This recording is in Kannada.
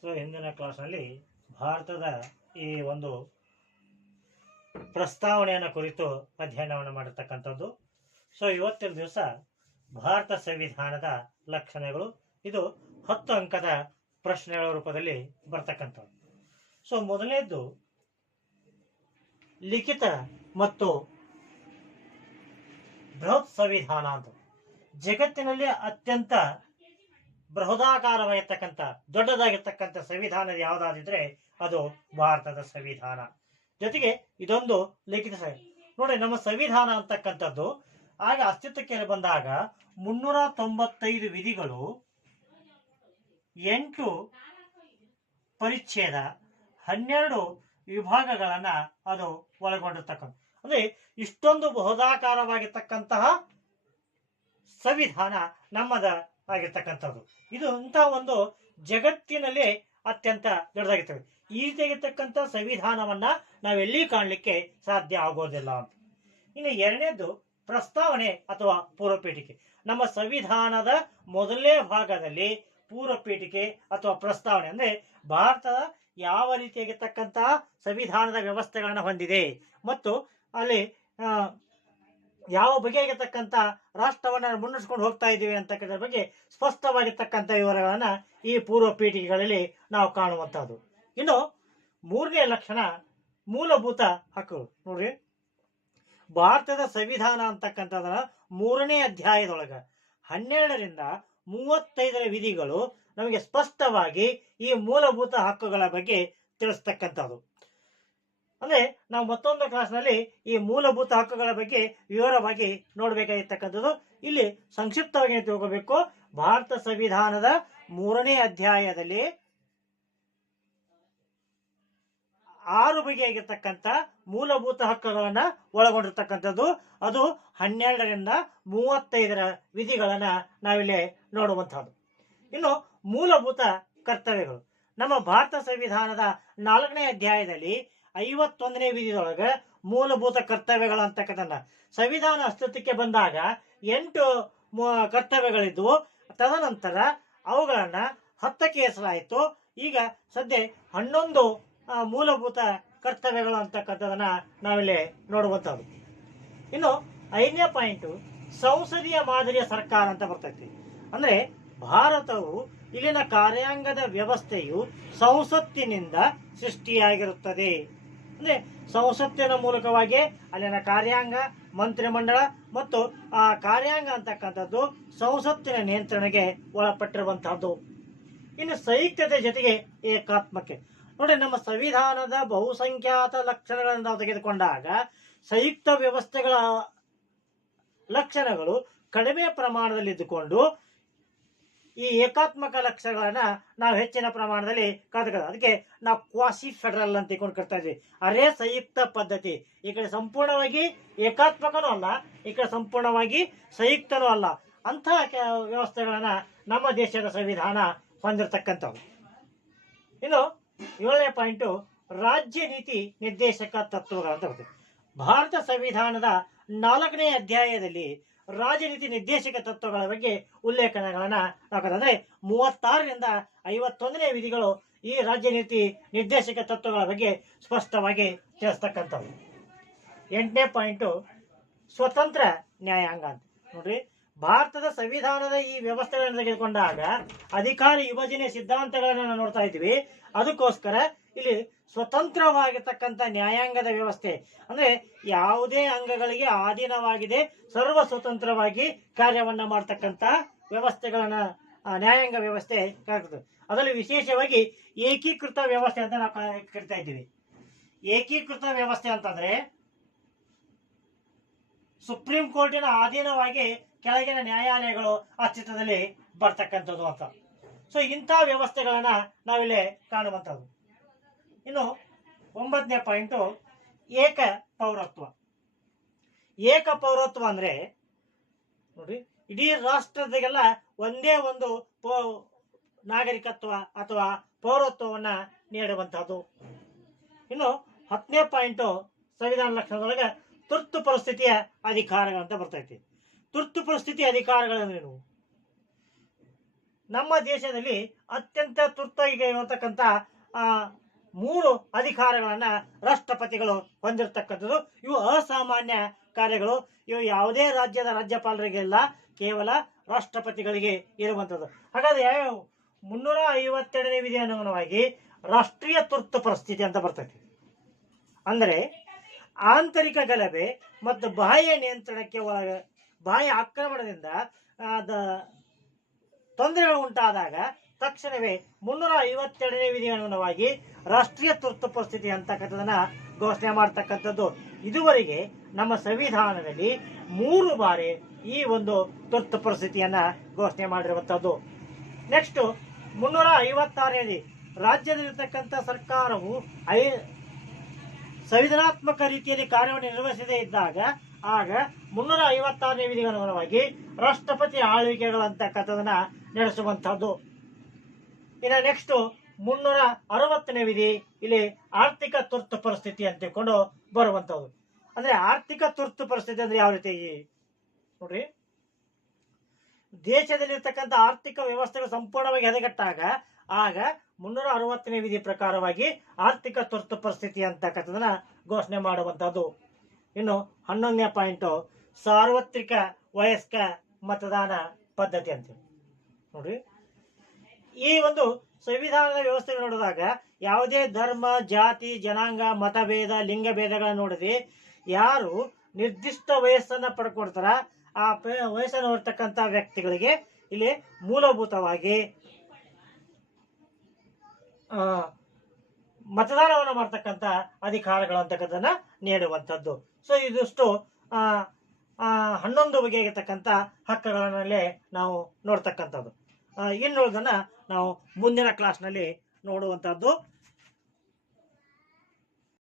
ಸೊ ಹಿಂದಿನ ಕ್ಲಾಸ್ನಲ್ಲಿ ಭಾರತದ ಈ ಒಂದು ಪ್ರಸ್ತಾವನೆಯನ್ನು ಕುರಿತು ಅಧ್ಯಯನವನ್ನು ಮಾಡಿರ್ತಕ್ಕಂಥದ್ದು. ಸೊ ಇವತ್ತಿನ ದಿವಸ ಭಾರತ ಸಂವಿಧಾನದ ಲಕ್ಷಣಗಳು, ಇದು 10 ಅಂಕದ ಪ್ರಶ್ನೆಗಳ ರೂಪದಲ್ಲಿ ಬರ್ತಕ್ಕಂಥದ್ದು. ಸೊ ಮೊದಲನೇದ್ದು ಲಿಖಿತ ಮತ್ತು ಬೃಹತ್ ಸಂವಿಧಾನ ಅಂತ. ಜಗತ್ತಿನಲ್ಲಿ ಅತ್ಯಂತ ಬೃಹದಾಕಾರವಾಗಿರ್ತಕ್ಕಂಥ ದೊಡ್ಡದಾಗಿರ್ತಕ್ಕಂಥ ಸಂವಿಧಾನ ಯಾವುದಾದಿದ್ರೆ ಅದು ಭಾರತದ ಸಂವಿಧಾನ. ಜೊತೆಗೆ ಇದೊಂದು ಲಿಖಿತ ನೋಡಿ, ನಮ್ಮ ಸಂವಿಧಾನ ಅಂತಕ್ಕಂಥದ್ದು ಆಗ ಅಸ್ತಿತ್ವಕ್ಕೆ ಬಂದಾಗ 395 ವಿಧಿಗಳು, 8 ಪರಿಚ್ಛೇದ, 12 ವಿಭಾಗಗಳನ್ನ ಅದು ಒಳಗೊಂಡಿರ್ತಕ್ಕಂಥ, ಅಂದ್ರೆ ಇಷ್ಟೊಂದು ಬಹುದಾಕಾರವಾಗಿರ್ತಕ್ಕಂತಹ ಸಂವಿಧಾನ ನಮ್ಮದ ಆಗಿರ್ತಕ್ಕಂಥದ್ದು. ಇದು ಇಂತಹ ಒಂದು ಜಗತ್ತಿನಲ್ಲಿ ಅತ್ಯಂತ ದೊಡ್ಡದಾಗಿರ್ತವೆ. ಈ ರೀತಿಯಾಗಿರ್ತಕ್ಕಂಥ ಸಂವಿಧಾನವನ್ನ ನಾವೆಲ್ಲಿ ಕಾಣಲಿಕ್ಕೆ ಸಾಧ್ಯ ಆಗೋದಿಲ್ಲ ಅಂತ. ಇನ್ನು ಎರಡನೇದು ಪ್ರಸ್ತಾವನೆ ಅಥವಾ ಪೂರ್ವಪೀಠಿಕೆ. ನಮ್ಮ ಸಂವಿಧಾನದ ಮೊದಲನೇ ಭಾಗದಲ್ಲಿ ಪೂರ್ವಪೀಠಿಕೆ ಅಥವಾ ಪ್ರಸ್ತಾವನೆ ಅಂದ್ರೆ ಭಾರತದ ಯಾವ ರೀತಿಯಾಗಿರ್ತಕ್ಕಂತಹ ಸಂವಿಧಾನದ ವ್ಯವಸ್ಥೆಗಳನ್ನು ಹೊಂದಿದೆ ಮತ್ತು ಅಲ್ಲಿ ಯಾವ ಬಗೆಯಾಗಿರ್ತಕ್ಕಂಥ ರಾಷ್ಟ್ರವನ್ನ ಮುನ್ನಡೆಸ್ಕೊಂಡು ಹೋಗ್ತಾ ಇದ್ದೀವಿ ಅಂತಕ್ಕಂಥ ಬಗ್ಗೆ ಸ್ಪಷ್ಟವಾಗಿರ್ತಕ್ಕಂಥ ವಿವರಗಳನ್ನ ಈ ಪೂರ್ವ ಪೀಠಿಕೆಗಳಲ್ಲಿ ನಾವು ಕಾಣುವಂತಹದ್ದು. ಇನ್ನು ಮೂರನೇ ಲಕ್ಷಣ ಮೂಲಭೂತ ಹಕ್ಕುಗಳು. ನೋಡ್ರಿ, ಭಾರತದ ಸಂವಿಧಾನ ಅಂತಕ್ಕಂಥದ್ರ 3ನೇ ಅಧ್ಯಾಯದೊಳಗ 12ರಿಂದ 35 ವಿಧಿಗಳು ನಮಗೆ ಸ್ಪಷ್ಟವಾಗಿ ಈ ಮೂಲಭೂತ ಹಕ್ಕುಗಳ ಬಗ್ಗೆ ತಿಳಿಸ್ತಕ್ಕಂಥದ್ದು. ಅಂದ್ರೆ ನಾವು ಮತ್ತೊಂದು ಕ್ಲಾಸ್ನಲ್ಲಿ ಈ ಮೂಲಭೂತ ಹಕ್ಕುಗಳ ಬಗ್ಗೆ ವಿವರವಾಗಿ ನೋಡ್ಬೇಕಾಗಿರ್ತಕ್ಕಂಥದ್ದು. ಇಲ್ಲಿ ಸಂಕ್ಷಿಪ್ತವಾಗಿ ತಿಳ್ಕೋಬೇಕು. ಭಾರತ ಸಂವಿಧಾನದ 3ನೇ ಅಧ್ಯಾಯದಲ್ಲಿ 6 ಬಗೆಯಾಗಿರ್ತಕ್ಕಂಥ ಮೂಲಭೂತ ಹಕ್ಕುಗಳನ್ನ ಒಳಗೊಂಡಿರ್ತಕ್ಕಂಥದ್ದು. ಅದು 12ರಿಂದ 35 ವಿಧಿಗಳನ್ನ ನಾವಿಲ್ಲಿ ನೋಡುವಂತಹದ್ದು. ಇನ್ನು ಮೂಲಭೂತ ಕರ್ತವ್ಯಗಳು. ನಮ್ಮ ಭಾರತ ಸಂವಿಧಾನದ 4ನೇ ಅಧ್ಯಾಯದಲ್ಲಿ 51ನೇ ವಿಧಿಯೊಳಗ ಮೂಲಭೂತ ಕರ್ತವ್ಯಗಳು ಅಂತಕ್ಕಂಥ, ಸಂವಿಧಾನ ಅಸ್ತಿತ್ವಕ್ಕೆ ಬಂದಾಗ 8 ಕರ್ತವ್ಯಗಳಿದ್ವು. ತದನಂತರ ಅವುಗಳನ್ನ 10ಕ್ಕೆ ಏರಿಸಲಾಯಿತು. ಈಗ ಸದ್ಯ 11 ಮೂಲಭೂತ ಕರ್ತವ್ಯಗಳು ಅಂತಕ್ಕಂಥದನ್ನ ನಾವಿಲ್ಲಿ ನೋಡುವಂಥದ್ದು. ಇನ್ನು 5ನೇ ಪಾಯಿಂಟ್ ಸಂಸದೀಯ ಮಾದರಿಯ ಸರ್ಕಾರ ಅಂತ ಬರ್ತೈತಿ. ಅಂದ್ರೆ ಭಾರತವು ಇಲ್ಲಿನ ಕಾರ್ಯಾಂಗದ ವ್ಯವಸ್ಥೆಯು ಸಂಸತ್ತಿನಿಂದ ಸೃಷ್ಟಿಯಾಗಿರುತ್ತದೆ. ಅಂದ್ರೆ ಸಂಸತ್ತಿನ ಮೂಲಕವಾಗಿ ಅಲ್ಲಿನ ಕಾರ್ಯಾಂಗ, ಮಂತ್ರಿಮಂಡಳ ಮತ್ತು ಆ ಕಾರ್ಯಾಂಗ ಅಂತಕ್ಕಂಥದ್ದು ಸಂಸತ್ತಿನ ನಿಯಂತ್ರಣಕ್ಕೆ ಒಳಪಟ್ಟಿರುವಂತಹದ್ದು. ಇನ್ನು ಸಂಯುಕ್ತತೆ ಜೊತೆಗೆ ಏಕಾತ್ಮಕ್ಕೆ. ನೋಡಿ, ನಮ್ಮ ಸಂವಿಧಾನದ ಬಹುಸಂಖ್ಯಾತ ಲಕ್ಷಣಗಳನ್ನು ನಾವು ತೆಗೆದುಕೊಂಡಾಗ ಸಂಯುಕ್ತ ವ್ಯವಸ್ಥೆಗಳ ಲಕ್ಷಣಗಳು ಕಡಿಮೆ ಪ್ರಮಾಣದಲ್ಲಿ ಇದ್ದುಕೊಂಡು ಈ ಏಕಾತ್ಮಕ ಲಕ್ಷಣಗಳನ್ನ ನಾವು ಹೆಚ್ಚಿನ ಪ್ರಮಾಣದಲ್ಲಿ ಕಾದಕ. ಅದಕ್ಕೆ ನಾವು ಕ್ವಾಸಿ ಫೆಡರಲ್ ಅಂತ ತಿಳ್ಕೊಂಡು ಕರ್ತಾ ಇದ್ವಿ. ಅರೆ ಸಂಯುಕ್ತ ಪದ್ಧತಿ. ಈ ಕಡೆ ಸಂಪೂರ್ಣವಾಗಿ ಏಕಾತ್ಮಕನೂ ಅಲ್ಲ, ಈ ಕಡೆ ಸಂಪೂರ್ಣವಾಗಿ ಸಂಯುಕ್ತನೂ ಅಲ್ಲ. ಅಂತಹ ವ್ಯವಸ್ಥೆಗಳನ್ನ ನಮ್ಮ ದೇಶದ ಸಂವಿಧಾನ ಹೊಂದಿರತಕ್ಕಂಥವು. ಇನ್ನು 7ನೇ ಪಾಯಿಂಟು ರಾಜ್ಯ ನೀತಿ ನಿರ್ದೇಶಕ ತತ್ವಗಳು ಅಂತ ಬರ್ತದೆ. ಭಾರತ ಸಂವಿಧಾನದ 4ನೇ ಅಧ್ಯಾಯದಲ್ಲಿ ರಾಜನೀತಿ ನಿರ್ದೇಶಕ ತತ್ವಗಳ ಬಗ್ಗೆ ಉಲ್ಲೇಖನಗಳನ್ನ ಅಂದ್ರೆ 36ರಿಂದ 51ನೇ ವಿಧಿಗಳು ಈ ರಾಜ್ಯ ನೀತಿ ನಿರ್ದೇಶಕ ತತ್ವಗಳ ಬಗ್ಗೆ ಸ್ಪಷ್ಟವಾಗಿ ತಿಳಿಸ್ತಕ್ಕಂಥವು. 8ನೇ ಪಾಯಿಂಟು ಸ್ವತಂತ್ರ ನ್ಯಾಯಾಂಗ ಅಂತ. ನೋಡ್ರಿ, ಭಾರತದ ಸಂವಿಧಾನದ ಈ ವ್ಯವಸ್ಥೆಗಳನ್ನು ತೆಗೆದುಕೊಂಡಾಗ ಅಧಿಕಾರ ವಿಭಜನೆ ಸಿದ್ಧಾಂತಗಳನ್ನು ನಾವು ನೋಡ್ತಾ ಇದ್ವಿ. ಅದಕ್ಕೋಸ್ಕರ ಇಲ್ಲಿ ಸ್ವತಂತ್ರವಾಗಿರ್ತಕ್ಕಂಥ ನ್ಯಾಯಾಂಗದ ವ್ಯವಸ್ಥೆ ಅಂದ್ರೆ ಯಾವುದೇ ಅಂಗಗಳಿಗೆ ಅಧೀನವಾಗಿದೆ, ಸರ್ವ ಸ್ವತಂತ್ರವಾಗಿ ಕಾರ್ಯವನ್ನ ಮಾಡ್ತಕ್ಕಂಥ ವ್ಯವಸ್ಥೆಗಳನ್ನ ನ್ಯಾಯಾಂಗ ವ್ಯವಸ್ಥೆ ಕಾಣ್ತದೆ. ಅದರಲ್ಲಿ ವಿಶೇಷವಾಗಿ ಏಕೀಕೃತ ವ್ಯವಸ್ಥೆ ಅಂತ ನಾವು ಕರಿತಾ ಇದ್ದೀವಿ. ಏಕೀಕೃತ ವ್ಯವಸ್ಥೆ ಅಂತಂದ್ರೆ ಸುಪ್ರೀಂ ಕೋರ್ಟಿನ ಅಧೀನವಾಗಿ ಕೆಳಗಿನ ನ್ಯಾಯಾಲಯಗಳು ಅಸ್ತಿತ್ವದಲ್ಲಿ ಬರ್ತಕ್ಕಂಥದ್ದು ಅಂತ. ಸೊ ಇಂಥ ವ್ಯವಸ್ಥೆಗಳನ್ನ ನಾವಿಲ್ಲಿ ಕಾಣುವಂಥದ್ದು. ಇನ್ನು 9ನೇ ಪಾಯಿಂಟು ಏಕ ಪೌರತ್ವ. ಏಕ ಪೌರತ್ವ ಅಂದ್ರೆ ನೋಡಿ, ಇಡೀ ರಾಷ್ಟ್ರದಾಗೆಲ್ಲ ಒಂದೇ ಒಂದು ನಾಗರಿಕತ್ವ ಅಥವಾ ಪೌರತ್ವವನ್ನ ನೀಡುವಂತಹದ್ದು. ಇನ್ನು 10ನೇ ಪಾಯಿಂಟು ಸಂವಿಧಾನ ಲಕ್ಷಣದೊಳಗೆ ತುರ್ತು ಪರಿಸ್ಥಿತಿಯ ಅಧಿಕಾರಗಳಂತ ಬರ್ತೈತಿ. ತುರ್ತು ಪರಿಸ್ಥಿತಿ ಅಧಿಕಾರಗಳಂದ್ರೇನು? ನಮ್ಮ ದೇಶದಲ್ಲಿ ಅತ್ಯಂತ ತುರ್ತಾಗಿ ಇರತಕ್ಕಂಥ 3 ಅಧಿಕಾರಗಳನ್ನ ರಾಷ್ಟ್ರಪತಿಗಳು ಹೊಂದಿರತಕ್ಕಂಥದ್ದು. ಇವು ಅಸಾಮಾನ್ಯ ಕಾರ್ಯಗಳು. ಇವು ಯಾವುದೇ ರಾಜ್ಯದ ರಾಜ್ಯಪಾಲರಿಗೆಲ್ಲ, ಕೇವಲ ರಾಷ್ಟ್ರಪತಿಗಳಿಗೆ ಇರುವಂಥದ್ದು. ಹಾಗಾದ್ರೆ ಯಾವ್ಯಾವ 352ನೇ ವಿಧಿ ಅನುಗುಣವಾಗಿ ರಾಷ್ಟ್ರೀಯ ತುರ್ತು ಪರಿಸ್ಥಿತಿ ಅಂತ ಬರ್ತೈತಿ. ಅಂದರೆ ಆಂತರಿಕ ಗಲಭೆ ಮತ್ತು ಬಾಹ್ಯ ನಿಯಂತ್ರಣಕ್ಕೆ ಬಾಹ್ಯ ಆಕ್ರಮಣದಿಂದ ತೊಂದರೆಗಳು ಉಂಟಾದಾಗ ತಕ್ಷಣವೇ 352ನೇ ವಿಧಿ ಅನುಗುಣವಾಗಿ ರಾಷ್ಟ್ರೀಯ ತುರ್ತು ಪರಿಸ್ಥಿತಿ ಅಂತಕ್ಕಂಥದನ್ನ ಘೋಷಣೆ ಮಾಡ್ತಕ್ಕಂಥದ್ದು. ಇದುವರೆಗೆ ನಮ್ಮ ಸಂವಿಧಾನದಲ್ಲಿ 3 ಬಾರಿ ಈ ಒಂದು ತುರ್ತು ಪರಿಸ್ಥಿತಿಯನ್ನ ಘೋಷಣೆ ಮಾಡಿರುವಂಥದ್ದು. ನೆಕ್ಸ್ಟ್ 356ನೇ ವಿಧಿ, ರಾಜ್ಯದಲ್ಲಿರ್ತಕ್ಕಂಥ ಸರ್ಕಾರವು ಸಂವಿಧಾನಾತ್ಮಕ ರೀತಿಯಲ್ಲಿ ಕಾರ್ಯವನ್ನು ನಿರ್ವಹಿಸದೇ ಇದ್ದಾಗ ಆಗ 356ನೇ ವಿಧಿ ಅನುಗುಣವಾಗಿ ರಾಷ್ಟ್ರಪತಿ ಆಳ್ವಿಕೆಗಳಂತಕ್ಕಂಥದನ್ನ ನಡೆಸುವಂತಹದ್ದು. ಇನ್ನು ನೆಕ್ಸ್ಟ್ 360ನೇ ವಿಧಿ, ಇಲ್ಲಿ ಆರ್ಥಿಕ ತುರ್ತು ಪರಿಸ್ಥಿತಿ ಅಂತ ತಿಳ್ಕೊಂಡು ಬರುವಂತಹದ್ದು. ಅಂದ್ರೆ ಆರ್ಥಿಕ ತುರ್ತು ಪರಿಸ್ಥಿತಿ ಅಂದ್ರೆ ಯಾವ ರೀತಿ ನೋಡ್ರಿ, ದೇಶದಲ್ಲಿರ್ತಕ್ಕಂಥ ಆರ್ಥಿಕ ವ್ಯವಸ್ಥೆಗಳು ಸಂಪೂರ್ಣವಾಗಿ ಹದಗೆಟ್ಟಾಗ ಆಗ 360ನೇ ವಿಧಿ ಪ್ರಕಾರವಾಗಿ ಆರ್ಥಿಕ ತುರ್ತು ಪರಿಸ್ಥಿತಿ ಅಂತಕ್ಕಂಥದನ್ನ ಘೋಷಣೆ ಮಾಡುವಂತಹದ್ದು. ಇನ್ನು 11ನೇ ಪಾಯಿಂಟ್, ಸಾರ್ವತ್ರಿಕ ವಯಸ್ಕ ಮತದಾನ ಪದ್ಧತಿ ಅಂತೇಳಿ ನೋಡ್ರಿ. ಈ ಒಂದು ಸಂವಿಧಾನದ ವ್ಯವಸ್ಥೆ ನೋಡಿದಾಗ ಯಾವುದೇ ಧರ್ಮ, ಜಾತಿ, ಜನಾಂಗ, ಮತಭೇದ, ಲಿಂಗಭೇದಗಳನ್ನ ನೋಡದೆ ಯಾರು ನಿರ್ದಿಷ್ಟ ವಯಸ್ಸನ್ನ ಪಡ್ಕೊಡ್ತಾರ ಆ ವಯಸ್ಸನ್ನು ಹೊರತಕ್ಕಂಥ ವ್ಯಕ್ತಿಗಳಿಗೆ ಇಲ್ಲಿ ಮೂಲಭೂತವಾಗಿ ಮತದಾನವನ್ನು ಮಾಡ್ತಕ್ಕಂಥ ಅಧಿಕಾರಗಳು ಅಂತಕ್ಕಂಥದ್ದನ್ನ ನೀಡುವಂಥದ್ದು. ಸೊ ಇದಿಷ್ಟು 11 ಬಗೆಯಾಗಿರ್ತಕ್ಕಂಥ ಹಕ್ಕುಗಳನ್ನಲ್ಲೇ ನಾವು ನೋಡ್ತಕ್ಕಂಥದ್ದು. ಇನ್ನುಳಿದನ್ನ ನಾವು ಮುಂದಿನ ಕ್ಲಾಸ್ನಲ್ಲಿ ನೋಡುವಂಥದ್ದು.